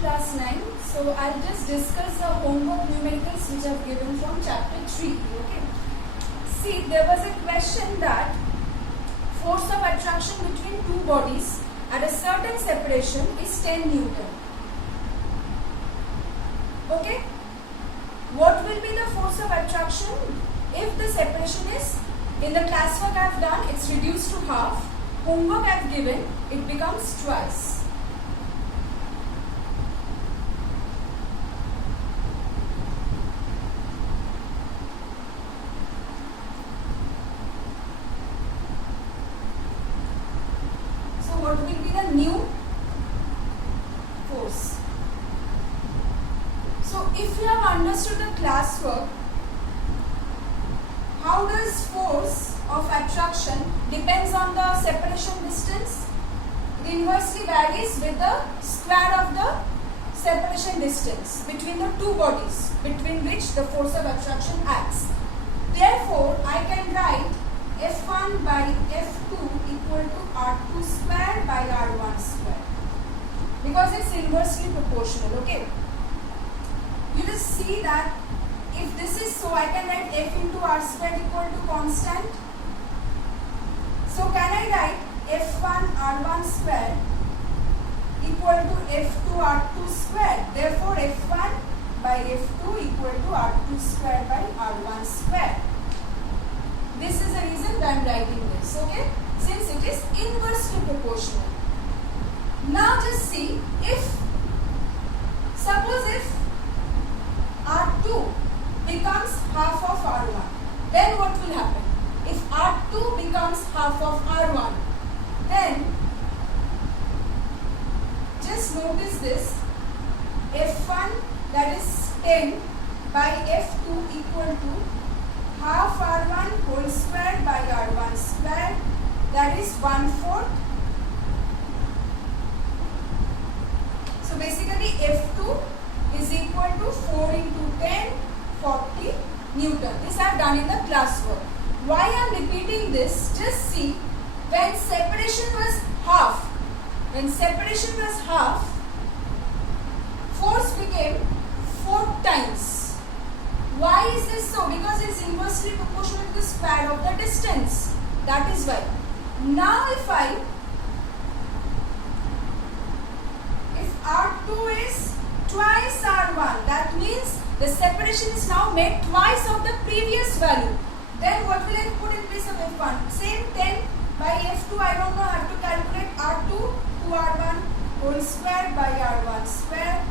class 9. So I'll just discuss the homework numericals which I've given from chapter 3. Okay. See, there was a question that force of attraction between two bodies at a certain separation is 10 Newton. Okay. What will be the force of attraction if the separation is, in the classwork I've done, it's reduced to half. Homework I've given, it becomes twice. What will be the new force? So if you have understood the classwork, how does force of attraction depends on the separation distance? It inversely varies with the square of the separation distance between the two bodies between which the force of attraction acts. Therefore, I can write F1 by F2 equal to R2 square by R1 square, because it's inversely proportional. Okay, you just see that if this is so, I can write F into R square equal to constant. So can I write F1 R1 square equal to F2 R2 square? Therefore F1 by F2 equal to R2 square by R1 square. This is the reason I am writing this, okay? Since it is inversely proportional. Now just see, suppose if R2 becomes half of R1, then what will happen? If R2 becomes half of R1, then just notice this, F1 that is 10 by F2 equal to half R1 whole square by R1 square, that is 1/4. So basically F2 is equal to 4 into 10, 40 Newton. This I have done in the classwork. Why I am repeating this? Just see, when separation was half, force became 4 times. Why is this so? Because it's inversely proportional to the square of the distance. That is why. Now if R2 is twice R1, that means the separation is now made twice of the previous value. Then what will I put in place of F1? Same 10 by F2, I don't know, I have to calculate R2 to R1 whole square by R1 square.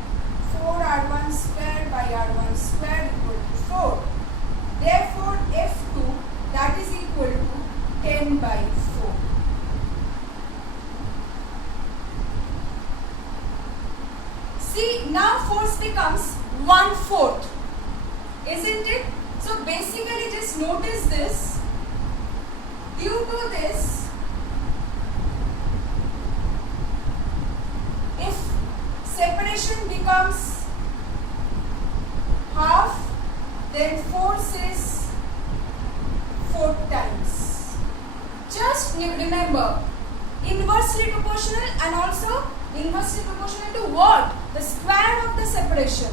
4 R1 square by R1 square equal to 4. Therefore, F2 that is equal to 10 by 4. See, now force becomes 1/4. Isn't it? So basically just notice this. Due to this, if separation becomes half, then force is 4 times. Just remember, inversely proportional, and also inversely proportional to what? The square of the separation.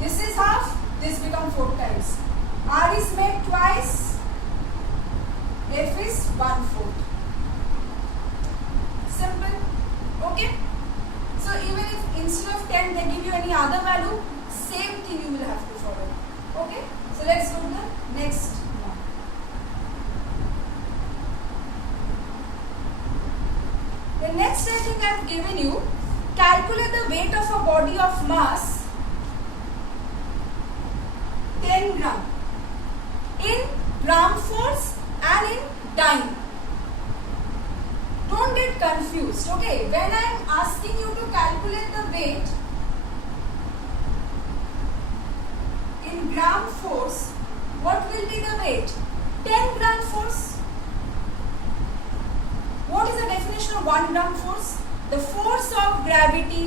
This is half, this becomes 4 times. R is made twice, F is 1/4. Simple. Okay. So even if instead of 10 they give you any other value, same thing you will have to follow. Okay. So let's go to the next one. The next I think I have given you, calculate the weight of a body of mass 10 gram in gram force and in time. Don't get confused, okay? When I am asking you to calculate the weight in gram force, what will be the weight? 10 gram force. What is the definition of 1 gram force? The force of gravity.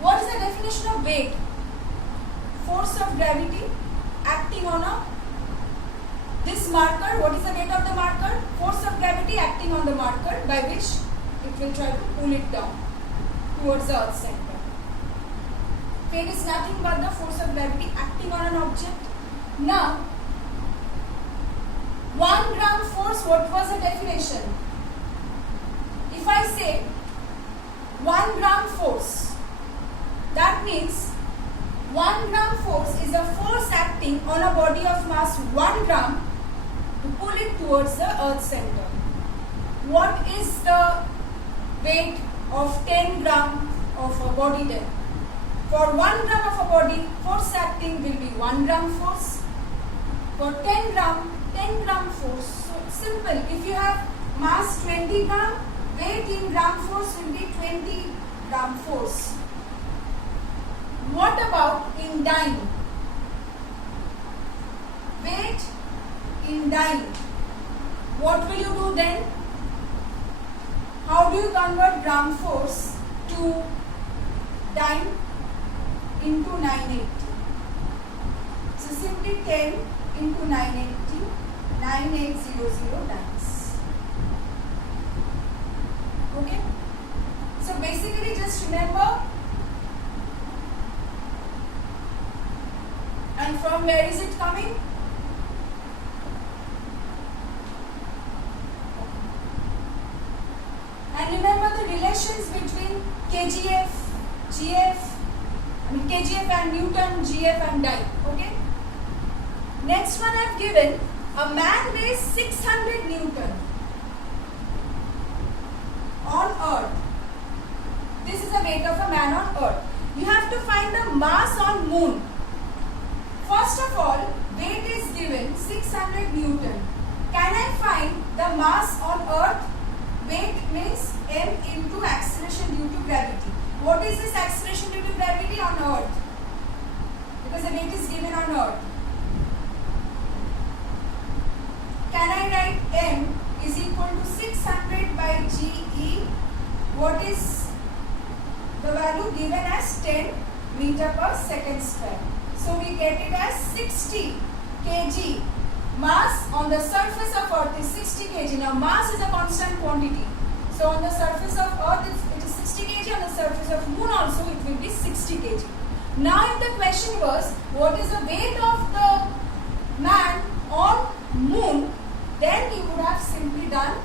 What is the definition of weight? Force of gravity acting on this marker. What is the weight of the marker? Force of gravity acting on the marker, by which it will try to pull it down towards the earth center. Weight is nothing but the force of gravity acting on an object. Now, 1 gram force, what was the definition? If I say 1 gram force, that means 1 gram force is a force acting on a body of mass 1 gram to pull it towards the earth center. What is the weight of 10 gram of a body then? For 1 gram of a body, force acting will be 1 gram force. For 10 gram force. So simple. If you have mass 20 gram, weight in gram force will be 20 gram force. What about in dyne? Weight in dyne. What will you do then? How do you convert gram force to dyne? Into 980. So simply 10 into 980, 9800 dynes. Okay? So basically just remember, and from where is it coming? And remember the relations between kgf, kgf and Newton, gf and dyne. Okay? Next one I have given, a man weighs 600 Newton on earth. This is the weight of a man on earth. You have to find the mass on moon. First of all, weight is given 600 Newton. Can I find the mass on earth? Weight means m into acceleration due to gravity. What is this acceleration due to gravity on earth? Because the weight is given on earth. Can I write m is equal to 600 by GE? What is the value given as 10 meter per second square? So we get it as 60 kg. Mass on the surface of earth is 60 kg. Now mass is a constant quantity. So on the surface of earth it is 60 kg. On the surface of moon also it will be 60 kg. Now if the question was what is the weight of the man on moon, then we would have simply done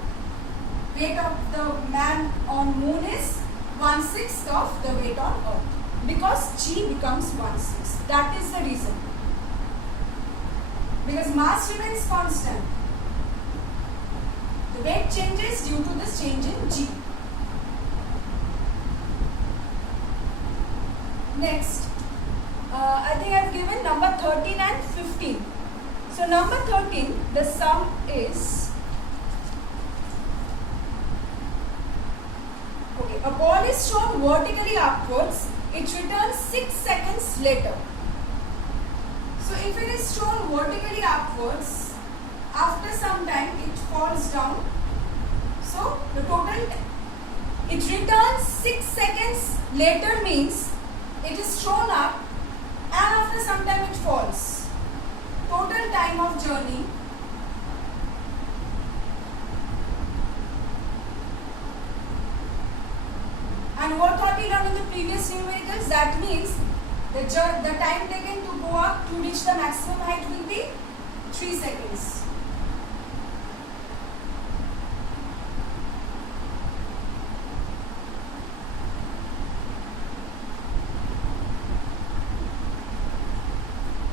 weight of the man on moon is 1/6 of the weight on earth. Because G becomes 1/6. That is the reason. Because mass remains constant. The weight changes due to this change in G. Next, I think I have given number 13 and 15. So number 13, the sum is, okay, a ball is shown vertically upwards, it returns 6 seconds later. So if it is shown vertically upwards, after some time it falls down. So the total, it returns 6 seconds later means it is shown up and after some time it falls. Total time of journey and what have we done in the previous numericals? That means the time taken to go up to reach the maximum height will be 3 seconds.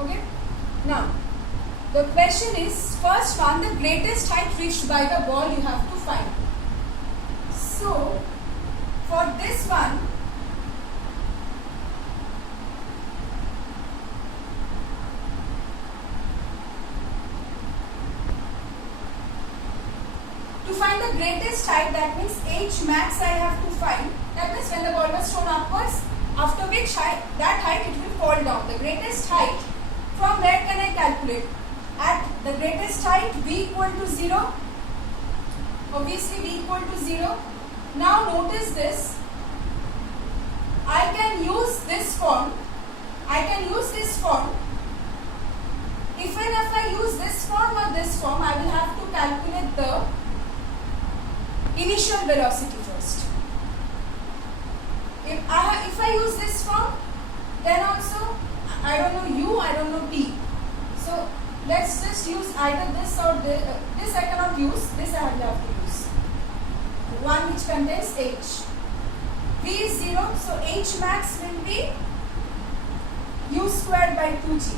Okay? Now, the question is, first one, the greatest height reached by the ball you have to find. So, for this one, to find the greatest height, that means H max I have to find. That means when the ball was thrown upwards, after which height, that height it will fall down. The greatest height, from where can I calculate? At the greatest height, V equal to 0. Obviously V equal to 0. Now notice this. I can use this form. Even if I use this form or this form, I will have to calculate the initial velocity first. If I use this form, then on I don't know U, I don't know T. So let's just use either this or this. This I cannot use, this I have to use. One which contains H. V is 0, so H max will be U squared by 2G.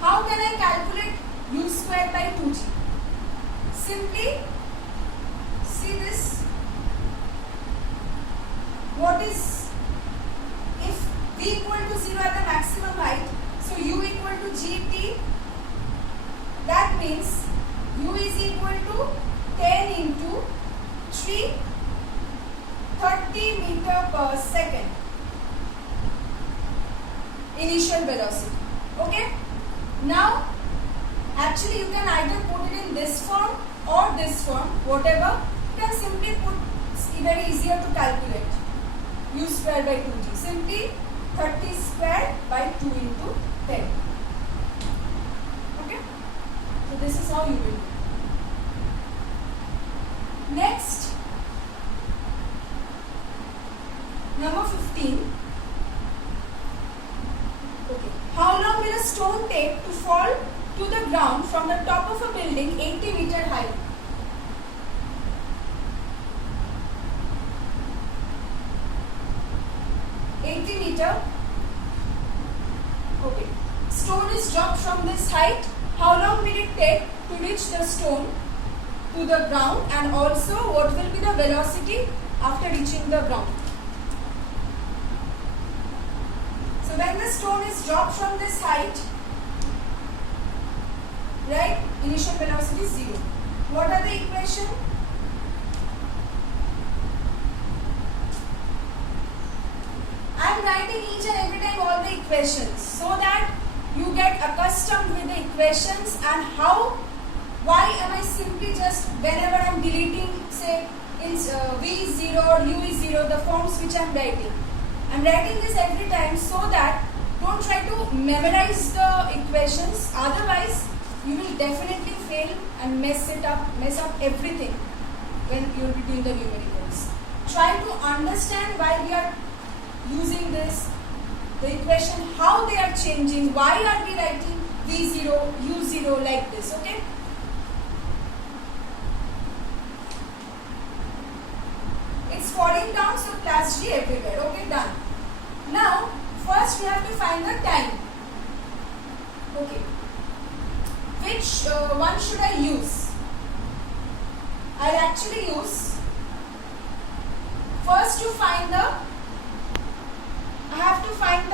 How can I calculate U squared by 2G? Simply see this. What is, if V equal to 0 at the maximum height, so U equal to GT, that means U is equal to 10 into 3, 30 meter per second initial velocity. Okay? Now, actually you can either put it in this form or this form, whatever. You can simply put, it's very easier to calculate. U square by 2G. Simply 30 square by 2 into 10. Okay? So this is how you will do. Next, number 15. Okay. How long will a stone take to fall to the ground from the top of a building 80 meter high? Okay. Stone is dropped from this height. How long will it take to reach the stone to the ground, and also what will be the velocity after reaching the ground? So when the stone is dropped from this height, right, initial velocity is 0. What are the equation? I am writing each and every time all the equations so that you get accustomed with the equations and how, why am I simply just, whenever I am deleting, say in V is 0 or U is 0, the forms which I am writing. I am writing this every time so that don't try to memorize the equations, otherwise you will definitely fail and mess up everything when you will be doing the numericals. Try to understand why we are using this, the equation, how they are changing, why are we writing V0, U0 like this, okay? It's falling down, so class G everywhere, okay, done. Now, first we have to find the time, okay. Which one should I use? I'll actually use, first to find the, I have to find